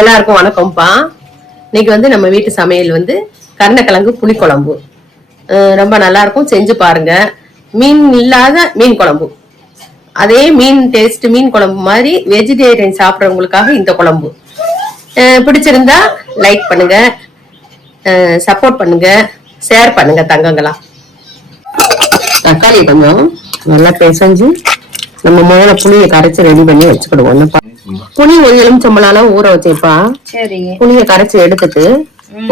எல்லாருக்கும் வணக்கம்ப்பா. இன்னைக்கு நம்ம வீட்டு சமையல் கருணக்கிழங்கு புளிக்குழம்பு. ரொம்ப நல்லா இருக்கும், செஞ்சு பாருங்க. மீன் இல்லாத மீன் குழம்பு, அதே மீன் டேஸ்ட் மீன் குழம்பு மாதிரி வெஜிடேரியன் சாப்பிட்றவங்களுக்காக இந்த குழம்பு. பிடிச்சிருந்தா லைக் பண்ணுங்க, சப்போர்ட் பண்ணுங்க, ஷேர் பண்ணுங்க தங்கங்களா. தக்காளி கொஞ்சம் நல்லா பிசைஞ்சு நம்ம முதல்ல புளியை கரைச்சி ரெடி பண்ணி வச்சுக்கிடுவோம். புளி ஒரு எலுமிச்சம்பழம் ஊற வச்சேப்பா. சரி, புளியை கரைச்சி எடுத்துட்டு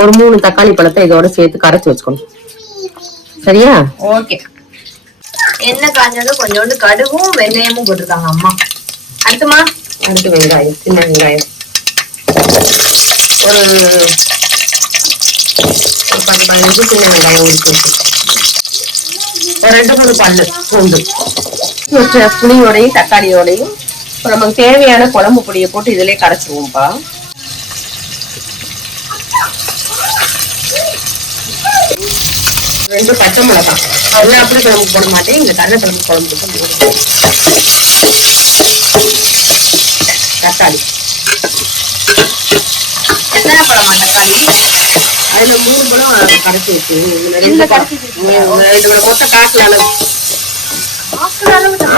ஒரு 3 தக்காளி பழத்தை இதோட சேர்த்து கரைச்சி வச்சுக்கணும். சரியா? ஓகே. எண்ணெய் காஞ்சதும் கொஞ்சோண்டு கடுகும் வெந்தயமும் போட்டுருக்காங்க அம்மா. அடுத்து வெங்காயம், சின்ன வெங்காயம் ஒரு 10-15 சின்ன வெங்காயம் இருக்கு. ஒரு 2-3 பல்லு பூண்டு. புளியோடையும் தக்காளியோடையும் நமக்கு தேவையான குழம்பு பொடியை போட்டு இதுலயே கரைச்சிருவோம்ப்பா. ரெண்டு பச்சை மிளகாய், அதெல்லாம் அப்படி குழம்பு போட மாட்டேன், இந்த கருணக்கிழங்கு குழம்பு. தக்காளி எத்தனை பழமா தக்காளி? அதுல 3 பழம் கரைச்சி வச்சு மொத்த காசுல அளவு.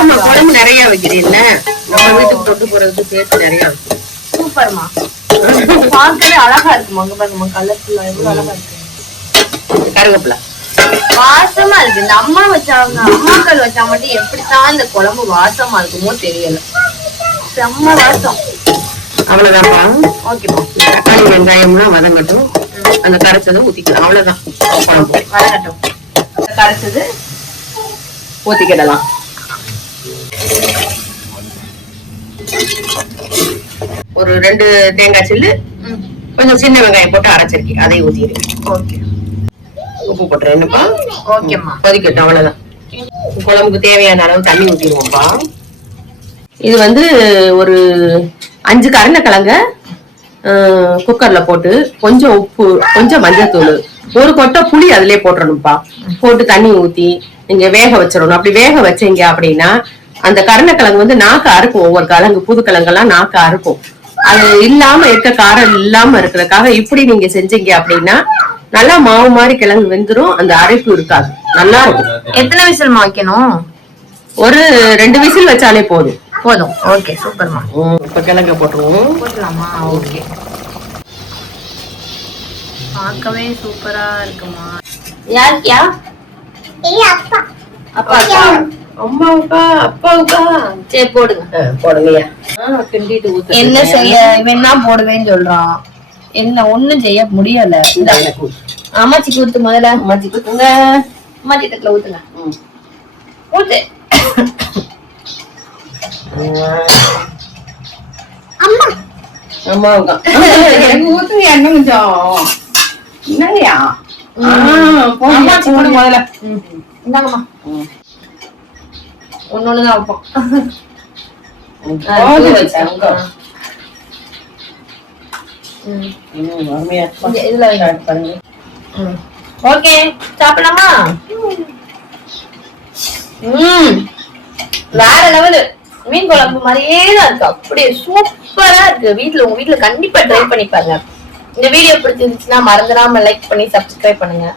ஆமா, குழம்பு நிறைய வைக்கிறீல்ல, நம்ம வீட்டுக்கு தொட்டு போறதுக்கு சேர்த்து நிறைய வைக்கும். சூப்பர்மா, பார்க்கவே அழகா இருக்குமா. பாருங்கம்மா, கலர்ஃபுல்லா எவ்வளவு அழகா இருக்கு. கருவேப்பிலை வாசமா இருக்கு. இந்த அம்மா வச்சாங்க, அம்மாக்கள் வச்சா மட்டும் எப்படித்தான் இந்த குழம்பு வாசமா இருக்குமோ தெரியல. செம்ம வாசம். அவ்வளவுதான்ப்பா. ஓகேப்பா. தக்காளி வெங்காயம்லாம் வதங்கட்டும், அந்த கரைச்சதும் ஊத்திக்கலாம். அவ்வளவுதான், குழம்பு வதங்கட்டும். கரைச்சது ஊத்திக்கிடலாம். ஒரு 2 தேங்காய் சில்லு, கொஞ்சம் சின்ன வெங்காயம் போட்டு அரைச்சிருக்கேன், அதையும் ஊத்திடுங்க. ஓகே. உப்பு போட்டுறேன். என்னப்பா? ஓகேம்மா. கொதிக்கட்டும், அவ்வளவுதான். குழம்புக்கு தேவையான அளவு தண்ணி ஊத்திடுவோம்ப்பா. இது ஒரு 5 கருணக்கிழங்க குக்கர்ல போட்டு கொஞ்சம் உப்பு, கொஞ்சம் மஞ்சத்தூள், ஒரு கொட்டை புளி அதுலயே போட்டுறணும்ப்பா. போட்டு தண்ணி ஊத்தி நீங்க வேக வச்சிடணும். அப்படி வேக வச்சீங்க அப்படின்னா அந்த கருணக்கிழங்கு நாக்கு அறுக்கும். ஒவ்வொரு கிழங்கு, புது கிழங்கெல்லாம் நாக்கு அறுக்கும். அது இல்லாம இருக்க, காரம் இல்லாம இருக்கிறதுக்காக இப்படி நீங்க செஞ்சீங்க அப்படின்னா நல்லா மாவு மாதிரி கிழங்கு வெந்துரும், அந்த அரைப்பு இருக்காது, நல்லா இருக்கும். எத்தனை விசில் வைக்கணும்? ஒரு 2 விசில் வச்சாலே போதும். ஓகே, சூப்பர்மா. இப்ப கிழங்க போட்டுருவோம். போட்டுலாமா? ஓகே. பார்க்கவே சூப்பரா இருக்குமா. யாருக்கியா? அப்பா. அப்பா, அம்மாவுக்கா, அப்பாவுக்கா? சரி, போடுங்க. போடுங்கய்யா. கிண்டிட்டு ஊத்து. என்ன செய்ய இவன் தான் போடுவேன்னு சொல்றான், என்ன ஒண்ணும் செய்ய முடியல. அம்மாச்சிக்கு ஊத்து முதல்ல. அம்மாச்சி ஊத்துங்க. அம்மாச்சி தட்டுல ஊத்துங்க. ஊத்து. அம்மாவுக்கா ஊத்துங்க. என்ன கொஞ்சம் என்னங்கய்யா? அம்மாச்சி போடு முதல்ல. இந்தாங்கம்மா. ஒன்னொன்னுதான் வைப்போம். ஓகே, சாப்பிடலாமா? வேற லெவலு. மீன் குழம்பு மாதிரியே தான் இருக்கு, அப்படியே சூப்பரா இருக்கு. உங்க வீட்டுல கண்டிப்பா ட்ரை பண்ணி பாருங்க. இந்த வீடியோ பிடிச்சிருந்துச்சுன்னா மறந்துடாம லைக் பண்ணி சப்ஸ்கிரைப் பண்ணுங்க.